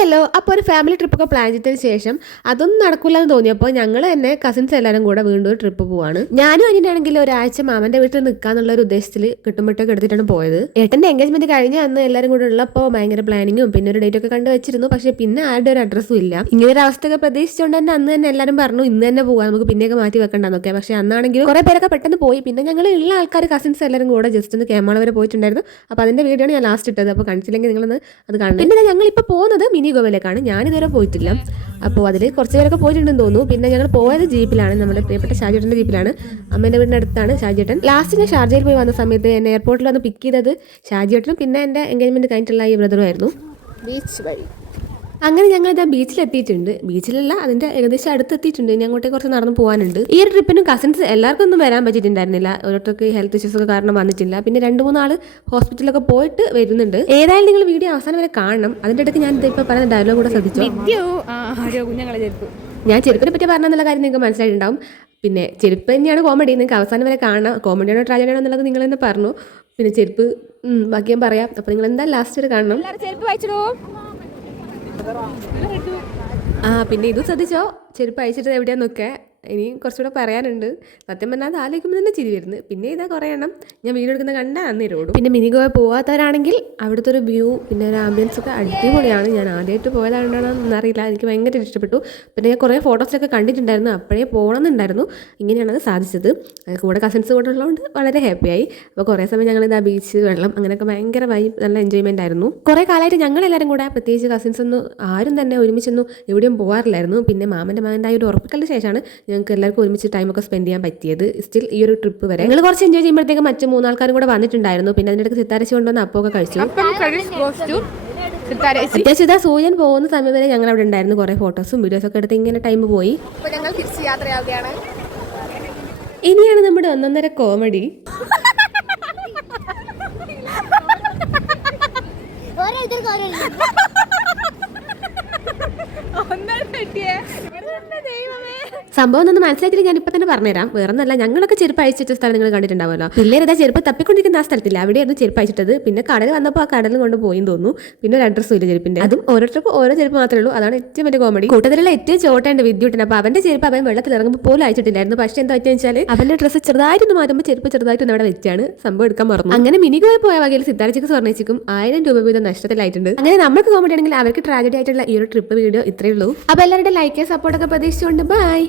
Hello, അപ്പോൾ ഒരു family ട്രിപ്പൊക്കെ പ്ലാൻ ചെയ്തതിന് ശേഷം അതൊന്നും നടക്കില്ല എന്ന് തോന്നിയപ്പോൾ ഞങ്ങൾ തന്നെ കസിൻസ് എല്ലാവരും കൂടെ വീണ്ടും ഒരു ട്രിപ്പ് പോവാണ്. ഞാനും അതിനാണെങ്കിൽ ഒരാഴ്ച മാമന്റെ വീട്ടിൽ നിൽക്കാന്നുള്ള ഒരു ഉദ്ദേശത്തിൽ കിട്ടുമ്പോഴത്തേക്ക് എടുത്തിട്ടാണ് പോയത്. ഏട്ടന്റെ എൻഗേജ്മെന്റ് കഴിഞ്ഞ അന്ന് എല്ലാവരും കൂടെ ഉള്ളപ്പോൾ ഭയങ്കര പ്ലാനിങ്ങും പിന്നെ ഒരു ഡേറ്റ് ഒക്കെ കണ്ടു വെച്ചിരുന്നു. പക്ഷേ പിന്നെ ആരുടെ ഒരു അഡ്രസ്സും ഇല്ല. ഇങ്ങനെ ഒരു അവസ്ഥയൊക്കെ പ്രതീക്ഷിച്ചുകൊണ്ട് തന്നെ അന്ന് തന്നെ എല്ലാവരും പറഞ്ഞു ഇന്ന് തന്നെ പോകാം, നമുക്ക് പിന്നെയൊക്കെ മാറ്റി വെക്കണ്ടെന്നൊക്കെ. പക്ഷേ അന്നാണെങ്കിൽ കുറെ പേരൊക്കെ പെട്ടെന്ന് പോയി. പിന്നെ ഞങ്ങൾ ഉള്ള ആൾക്കാർ കസിൻസ് എല്ലാവരും കൂടെ ജസ്റ്റ് ഒന്ന് കേമാള വരെ പോയിട്ടുണ്ടായിരുന്നു. അപ്പോൾ അതിന്റെ വീഡിയോ ആണ് ഞാൻ ലാസ്റ്റ് ഇട്ടത്. അപ്പോൾ കാണിച്ചില്ലെങ്കിൽ നിങ്ങളൊന്ന് അത് കാണും. പിന്നെ ഞങ്ങളിപ്പോൾ പോകുന്നത് മിനി ഗോവയിലേക്കാണ്. ഞാനിതുവരെ പോയിട്ടില്ല. അപ്പോൾ അതിൽ കുറച്ച് പേരൊക്കെ പോയിട്ടുണ്ടെന്ന് തോന്നുന്നു. പിന്നെ ഞങ്ങൾ പോയത് ജീപ്പിലാണ്, നമ്മുടെ പ്രിയപ്പെട്ട ഷാജിയേട്ടൻ്റെ ജീപ്പിലാണ്. അമ്മേൻ്റെ വീടിൻ്റെ അടുത്താണ് ഷാജിയേട്ടൻ. ലാസ്റ്റ് ഞാൻ ഷാർജയിൽ പോയി വന്ന സമയത്ത് എന്നെ എയർപോർട്ടിൽ വന്ന് പിക്ക് ചെയ്തത് ഷാജിയേട്ടനും പിന്നെ എൻ്റെ എൻഗേജ്മെൻറ്റ് കഴിഞ്ഞിട്ടുള്ള ഈ ബ്രദറും ആയിരുന്നു. ബീച്ച് വഴി അങ്ങനെ ഞങ്ങൾ ഇതാ ബീച്ചിലെത്തിയിട്ടുണ്ട്. ബീച്ചിലല്ല, അതിൻ്റെ ഏകദേശം അടുത്തെത്തിയിട്ടുണ്ട്. ഇനി അങ്ങോട്ടേക്ക് കുറച്ച് നടന്നു പോകാനുണ്ട്. ഈ ഒരു ട്രിപ്പിനും കസിൻസ് എല്ലാവർക്കും ഒന്നും വരാൻ പറ്റിയിട്ടുണ്ടായിരുന്നില്ല. ഓരോരുത്തർക്ക് ഹെൽത്ത് ഇഷ്യൂസ് ഒക്കെ കാരണം വന്നിട്ടില്ല. പിന്നെ 2-3 ആൾ ഹോസ്പിറ്റലൊക്കെ പോയിട്ട് വരുന്നുണ്ട്. ഏതായാലും നിങ്ങൾ വീഡിയോ അവസാനം വരെ കാണണം. അതിൻ്റെ ഇടയ്ക്ക് ഞാൻ ഇപ്പോൾ പറയുന്ന ഡയലോഗ് കൂടെ ശ്രദ്ധിച്ചു. ഞാൻ ചെരുപ്പിനെ പറ്റി പറഞ്ഞെന്നുള്ള കാര്യം നിങ്ങൾക്ക് മനസ്സിലായിട്ടുണ്ടാവും. പിന്നെ ചെരുപ്പ് തന്നെയാണ് കോമഡി. നിങ്ങൾക്ക് അവസാനം വരെ കാണാം. കോമഡിയാണോ ട്രാജഡിയാണോ എന്നുള്ളത് നിങ്ങൾ തന്നെ പറഞ്ഞു. പിന്നെ ചെരുപ്പ് ബാക്കി ഞാൻ പറയാം. അപ്പോൾ നിങ്ങൾ എന്താ ലാസ്റ്റ് വരെ കാണണം. പിന്നെ ഇത് ശ്രദ്ധിച്ചോ, ചെരുപ്പ് അയച്ചിട്ട് എവിടെയാന്നൊക്കെ. ഇനിയും കുറച്ചുകൂടെ പറയാനുണ്ട്. സത്യം പറഞ്ഞാൽ അത് ആലോചിക്കുമ്പോൾ തന്നെ ചിരി വരുന്നു. പിന്നെ ഇതാ കുറേ എണ്ണം ഞാൻ വീഡിയോ എടുക്കുന്ന കണ്ടാൽ അന്നേരം ഓടും. പിന്നെ മിനി ഗോവ പോകാത്തവരാണെങ്കിൽ അവിടുത്തെ ഒരു വ്യൂ പിന്നെ ഒരു ആംബിയൻസ് ഒക്കെ അടിപൊളിയാണ്. ഞാൻ ആദ്യമായിട്ട് പോയതാണെന്നൊന്നും അറിയില്ല, എനിക്ക് ഭയങ്കര ഇഷ്ടപ്പെട്ടു. പിന്നെ ഞാൻ കുറേ ഫോട്ടോസൊക്കെ കണ്ടിട്ടുണ്ടായിരുന്നു. അപ്പോഴേ പോകണമെന്നുണ്ടായിരുന്നു. ഇങ്ങനെയാണത് സാധിച്ചത്. കൂടെ കസിൻസ് കൂടെ ഉള്ളതുകൊണ്ട് വളരെ ഹാപ്പിയായി. അപ്പോൾ കുറേ സമയം ഞങ്ങൾ ഇതാ ബീച്ച്, വെള്ളം അങ്ങനെയൊക്കെ ഭയങ്കര നല്ല എൻജോയ്മെൻ്റ് ആയിരുന്നു. കുറേ കാലമായിട്ട് ഞങ്ങളെല്ലാവരും കൂടെ, പ്രത്യേകിച്ച് കസിൻസ് ഒന്നും ആരും തന്നെ ഒരുമിച്ചൊന്നും എവിടെയും പോകാറില്ലായിരുന്നു. പിന്നെ മാമൻ്റെ മകൻ്റെ ഒരു ഉറപ്പിക്കലിന് ശേഷമാണ് ഞങ്ങൾക്ക് എല്ലാവർക്കും ഒരുമിച്ച് ടൈമൊക്കെ സ്പെൻഡ് ചെയ്യാൻ പറ്റിയത്. സ്റ്റിൽ ഈ ഒരു ട്രിപ്പ് വരെ ഞങ്ങൾ കുറച്ച് എൻജോയ് ചെയ്യുമ്പോഴത്തേക്കും മറ്റു 3 ആൾക്കാരും കൂടെ വന്നിട്ടുണ്ടായിരുന്നു. പിന്നെ അതിൻ്റെ ഇടയ്ക്ക് സിത്താരശി കൊണ്ടുവന്ന് അപ്പൊക്കെ കഴിച്ചു. അത്യാവശ്യം ഇതാ സൂര്യൻ പോകുന്ന സമയം വരെ ഞങ്ങൾ അവിടെ ഉണ്ടായിരുന്നു. കുറേ ഫോട്ടോസും വീഡിയോസൊക്കെ എടുത്ത് ഇങ്ങനെ ടൈം പോയി. ഇനിയാണ് നമ്മുടെ 1.5 കോമഡി. സംഭവം ഒന്ന് മനസ്സിലാക്കിയിട്ട് ഞാൻ ഇപ്പൊ തന്നെ പറഞ്ഞുതരാം. വേറെ ഒന്നല്ല, ഞങ്ങളൊക്കെ ചെരുപ്പ് അയച്ചിട്ട സ്ഥലം നിങ്ങൾ കണ്ടിട്ടുണ്ടാവുമല്ലോ. പിള്ളേർ ചെരുപ്പ് തപ്പിക്കൊണ്ടിരിക്കുന്ന ആ സ്ഥലത്തില്ല, അവിടെയായിരുന്നു ചെരുപ്പ് അയച്ചിട്ടത്. പിന്നെ കടൽ വന്നപ്പോൾ ആ കടലിൽ കൊണ്ട് പോയി തോന്നുന്നു. പിന്നെ ഒരു അഡ്രസ്സും ഇല്ല ചെരുപ്പിന്റെ. അതും ഓരോരുത്തർക്കും ഓരോ ചെരുപ്പ് മാത്രമേ ഉള്ളൂ. അതാണ് ഏറ്റവും വലിയ കോമഡി. കൂട്ടത്തിലുള്ള ഏറ്റവും ചോട്ടേണ്ട വിദ്യുട്ടിന്. അപ്പോൾ അവന്റെ ചെരുപ്പ് അവൻ വെള്ളത്തിൽ ഇറങ്ങുമ്പോൾ പോലും അയച്ചിട്ടില്ലായിരുന്നു. പക്ഷേ എന്താ വെച്ചാൽ അവന്റെ ഡ്രസ്സ് ചെറുതായിട്ടൊന്ന് മാറ്റുമ്പോൾ ചെരുപ്പ് ചെറുതായിട്ടൊന്ന് അവിടെ വെച്ചാണ് സംഭവം എടുക്കാൻ മറന്നു. അങ്ങനെ മിനി ഗോവ പോയ വകയിൽ സിത്താരച്ചിക്ക് സ്വർണ്ണച്ചിക്കും 1000 രൂപ വീതം നഷ്ടത്തിലായിട്ടുണ്ട്. അങ്ങനെ നമുക്ക് കോമഡി ആണെങ്കിൽ അവർക്ക് ട്രാജഡി ആയിട്ടുള്ള ഈ ഒരു ട്രിപ്പ് വീഡിയോ ഇത്രയേ ഉള്ളൂ. അപ്പോൾ എല്ലാവരുടെ ലൈക്ക് സപ്പോർട്ടൊക്കെ പ്രതീക്ഷിച്ചുകൊണ്ട് ബൈ.